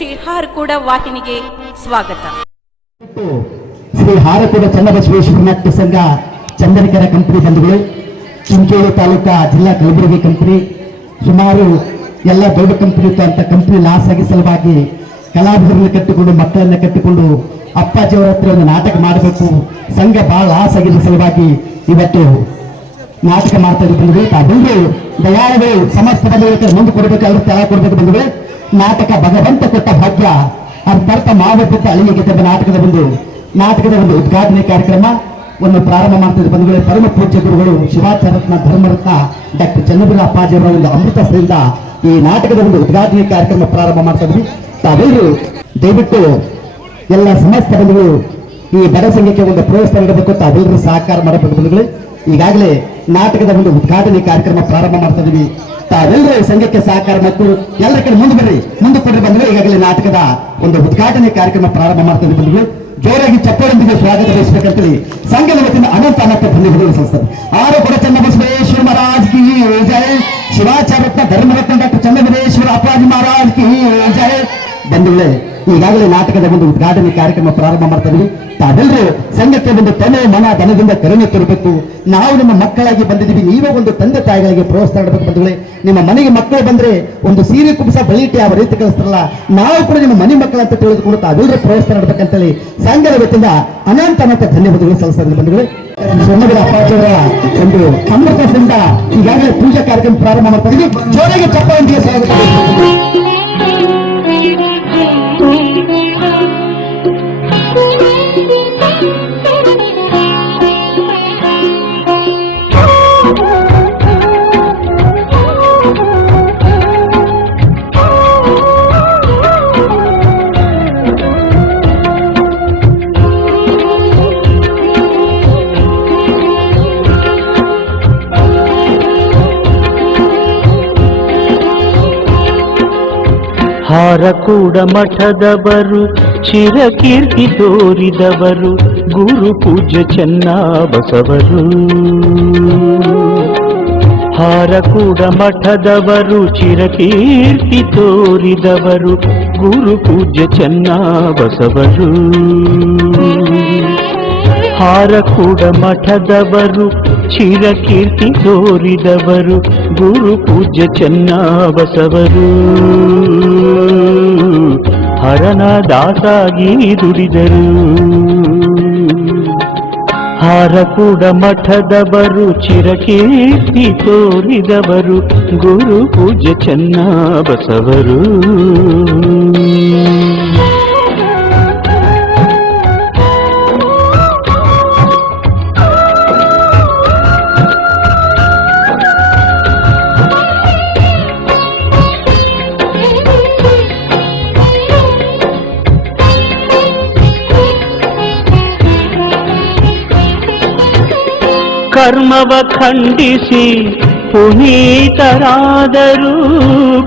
ಶ್ರೀ ಹಾರಕೂಡ ವಾಹಿನಿಗೆ ಸ್ವಾಗತ. ಶ್ರೀ ಹಾರಕೂಡ ಚನ್ನಬಸವೇಶ್ವರ ನಾಟ್ಯ ಸಂಘ ಚಂದನಕರ ಕಂಪನಿ ಬಂಧುಗಳು, ಚಿಂಚೋಳಿ ತಾಲೂಕಾ ಜಿಲ್ಲಾ ಕಲಬುರಗಿ ಕಂಪನಿ, ಸುಮಾರು ಎಲ್ಲ ದೊಡ್ಡ ಕಂಪನಿ ಅಂತ ಕಂಪನಿ ಲಾಸ್ ಆಗಿ ಸಲುವಾಗಿ ಕಲಾವಿದರನ್ನ ಕಟ್ಟಿಕೊಂಡು, ಮಕ್ಕಳನ್ನ ಕಟ್ಟಿಕೊಂಡು ಅಪ್ಪಾಜಿಯವರ ಹತ್ರ ಒಂದು ನಾಟಕ ಮಾಡಬೇಕು. ಸಂಘ ಬಹಳ ಲಾಸ್ ಆಗಿದ್ದ ಸಲುವಾಗಿ ಇವತ್ತು ನಾಟಕ ಮಾಡ್ತಾ ಇದ್ರು ಬಂಧುಗಳು. ತಾವೆಲ್ಲರೂ ದಯಾಳುಗಳು, ಸಮಸ್ತ ಬಂಧುಗಳಿಗೆ ಮುಂದೆ ಕೊಡಬೇಕು ಅವರು ತೆಳ ಕೊಡಬೇಕು ಬಂಧುಗಳು. ನಾಟಕ ಭಗವಂತ ಕೊಟ್ಟ ಭಾಗ್ಯ. ಅರ್ಥಾರ್ಥ ಕೊಟ್ಟ ಅಳಿಗೆ ಗೆದ್ದ ನಾಟಕದ ಒಂದು ನಾಟಕದ ಒಂದು ಉದ್ಘಾಟನೆ ಕಾರ್ಯಕ್ರಮ ಒಂದು ಪ್ರಾರಂಭ ಮಾಡ್ತಿದ್ದ ಬಂಧುಗಳೇ. ಪರಮ ಪೂಜ್ಯ ಗುರುಗಳು ಶಿವಾಚಾರತ್ನ ಧರ್ಮರತ್ನ ಡಾಕ್ಟರ್ ಚನ್ನಬೀರ ಅಪ್ಪಾಜಿಯವರ ಒಂದು ಸಹಿತ ಈ ನಾಟಕದ ಒಂದು ಉದ್ಘಾಟನೆ ಕಾರ್ಯಕ್ರಮ ಪ್ರಾರಂಭ ಮಾಡ್ತಾ ಇದ್ವಿ. ತಾವೆಲ್ಲರೂ ದಯವಿಟ್ಟು ಎಲ್ಲ ಸಮಸ್ತ ಬಂಧುಗಳು ಈ ಬಡ ಸಂಘಕ್ಕೆ ಒಂದು ಪ್ರೋತ್ಸಾಹ ನೀಡಬೇಕು. ತಾವೆಲ್ಲರೂ ಸಹಕಾರ ಮಾಡಬೇಕು ಬಂಧುಗಳು. ಈಗಾಗಲೇ ನಾಟಕದ ಒಂದು ಉದ್ಘಾಟನೆ ಕಾರ್ಯಕ್ರಮ ಪ್ರಾರಂಭ ಮಾಡ್ತಾ ಇದೀವಿ. ತಾವೆಲ್ಲರೂ ಸಂಘಕ್ಕೆ ಸಹಕಾರ ಮತ್ತು ಎಲ್ಲರ ಕಡೆ ಮುಂದೆ ಬರ್ರಿ. ಮುಂದೆ ಕೊಡ್ರಿ ಬಂದ್ರೆ ಈಗಾಗಲೇ ನಾಟಕದ ಒಂದು ಉದ್ಘಾಟನೆ ಕಾರ್ಯಕ್ರಮ ಪ್ರಾರಂಭ ಮಾಡ್ತಾ ಬಂದ್ವಿ ಬಂಧುಗಳು. ಜೋರಾಗಿ ಚಪ್ಪಳೊಂದಿಗೆ ಸ್ವಾಗತ ಬಯಸಬೇಕಂತೇಳಿ ಸಂಘದ ವತಿಯಿಂದ ಅನಂತ ಅನಂತ ಧನ್ಯವಾದಗಳು ಸಂಸ್ಥೆ. ಆರು ಕೂಡ ಚನ್ನಬಸವೇಶ್ವರ ಮಹಾರಾಜ್ ಕಿ ಜಯ ಶಿವಾಚಾರ್ಯ ಧರ್ಮರತ್ನ ಡಾಕ್ಟರ್ ಚನ್ನಬಸವೇಶ್ವರ ಅಪ್ಪಾಜಿ ಮಹಾರಾಜ್ ಕಿ ಜಯ ಬಂಧುಗಳೇ ಈಗಾಗಲೇ ನಾಟಕದ ಒಂದು ಉದ್ಘಾಟನೆ ಕಾರ್ಯಕ್ರಮ ಪ್ರಾರಂಭ ಮಾಡ್ತಾ ಇದ್ವಿ ತಾವೆಲ್ಲರೂ ಸಂಘಕ್ಕೆ ಒಂದು ತಲೆ ಮನ ಧನದಿಂದ ಕರುಣೆ ತರಬೇಕು. ನಾವು ನಿಮ್ಮ ಮಕ್ಕಳಾಗಿ ಬಂದಿದ್ದೀವಿ. ನೀವೇ ಒಂದು ತಂದೆ ತಾಯಿಗಳಿಗೆ ಪ್ರೋತ್ಸಾಹ ಮಾಡಬೇಕು ಬಂಧುಗಳೇ. ನಿಮ್ಮ ಮನೆಗೆ ಮಕ್ಕಳು ಬಂದ್ರೆ ಒಂದು ಸೀರೆ ಕುಂಬಸ ಬಳಿಟಿ ಯಾವ ರೀತಿ ಕಳಿಸ್ತಾರಲ್ಲ, ನಾವು ಕೂಡ ನಿಮ್ಮ ಮನೆ ಮಕ್ಕಳು ಅಂತ ತಿಳಿದುಕೊಂಡು ತಾವೆಲ್ಲರೂ ಪ್ರೋತ್ಸಾಹ ಮಾಡಬೇಕಂತೇಳಿ ಸಂಘದ ವತಿಯಿಂದ ಅನಂತ ಅನಂತ ಧನ್ಯವಾದಗಳು ಸಲ್ಲಿಸ್ತಾರೆ ಬಂಧುಗಳೇ. ಒಂದು ಅಮೃತದಿಂದ ಈಗಾಗಲೇ ಪೂಜಾ ಕಾರ್ಯಕ್ರಮ ಪ್ರಾರಂಭ ಮಾಡ್ತಾ ಇದ್ದೀವಿ. ಜೋರಾಗಿ ಚಪ್ಪಾಳೆಯೊಂದಿಗೆ ಸ್ವಾಗತ. ಬಯಸ್ಬೇಕು. ಹಾರಕೂಡ ಮಠದವರು ಚಿರಕೀರ್ತಿ ತೋರಿದವರು ಗುರು ಪೂಜ್ಯ ಚೆನ್ನಬಸವರು ಹಾರಕೂಡ ಮಠದವರು ಚಿರಕೀರ್ತಿ ತೋರಿದವರು ಗುರು ಪೂಜ್ಯ ಚೆನ್ನಬಸವರು ಹಾರಕೂಡ ಮಠದವರು ಚಿರಕೀರ್ತಿ ತೋರಿದವರು, ಗುರು ಪೂಜ್ಯ ಚೆನ್ನಬಸವರು ಹರನ ದಾಸಾಗಿ ದುಡಿದರು ಮಠದವರು ಚಿರಕೀರ್ತಿ ತೋರಿದವರು, ಗುರು ಪೂಜ್ಯ ಚೆನ್ನಬಸವರು ಕರ್ಮವ ಖಂಡಿಸಿ ಪುನೀತರಾದರು.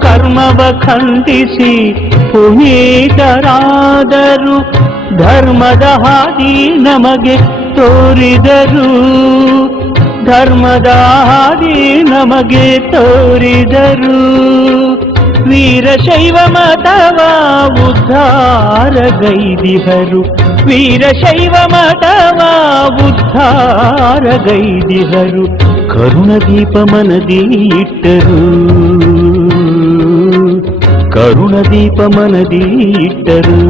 ಕರ್ಮವ ಖಂಡಿಸಿ ಪುನೀತರಾದರು. ಧರ್ಮದ ಹಾದಿ ನಮಗೆ ತೋರಿದರು. ಧರ್ಮದ ಹಾದಿ ನಮಗೆ ತೋರಿದರು. ವೀರಶೈವ ಮತವ ಉದ್ಧಾರಗೈದಿಹರು ವೀರಶೈವ ಮತವ ಉದ್ಧಾರಗೈದಿಹರು ಕರುಣದೀಪ ಮನದಿ ಇಟ್ಟರು ಕರುಣದೀಪ ಮನದಿ ಇಟ್ಟರು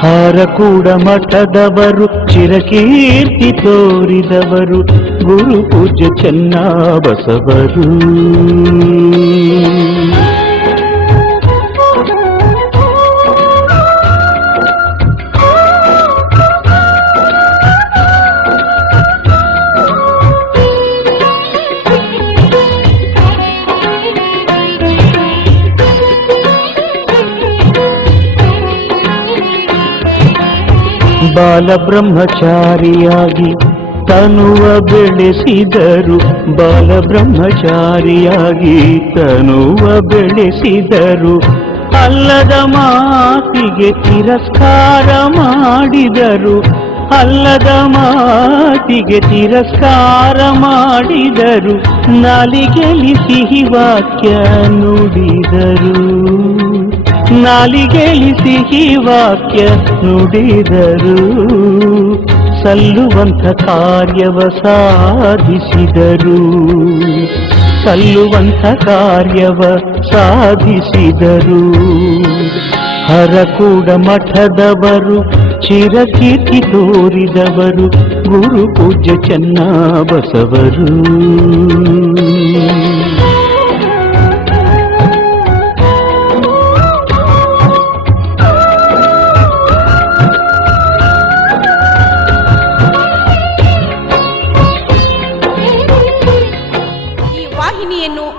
ಹಾರಕೂಡ ಮಠದವರು ಚಿರಕೀರ್ತಿ ತೋರಿದವರು ಗುರು ಪೂಜ್ಯ ಚೆನ್ನಬಸವರು ಬಾಲಬ್ರಹ್ಮಚಾರಿಯಾಗಿ ತನುವ ಬೆಳೆಸಿದರು. ಬಾಲಬ್ರಹ್ಮಚಾರಿಯಾಗಿ ತನುವ ಬೆಳೆಸಿದರು. ಅಲ್ಲದ ಮಾತಿಗೆ ತಿರಸ್ಕಾರ ಮಾಡಿದರು. ಅಲ್ಲದ ಮಾತಿಗೆ ತಿರಸ್ಕಾರ ಮಾಡಿದರು. ನಾಲಿಗೆಲಿ ಸಿಹಿ ವಾಕ್ಯ ನುಡಿದರು. ನಾಲಿಗೆಲಿ ಸಿಹಿ ವಾಕ್ಯ ನುಡಿದರು ಸಲ್ಲುವಂಥ ಕಾರ್ಯವ ಸಾಧಿಸಿದರು ಸಲ್ಲುವಂಥ ಕಾರ್ಯವ ಸಾಧಿಸಿದರು ಹರಕೂಡ ಮಠದವರು ಚಿರಕೀರ್ತಿ ತೋರಿದವರು ಗುರು ಪೂಜ್ಯ ಚೆನ್ನ ಬಸವರು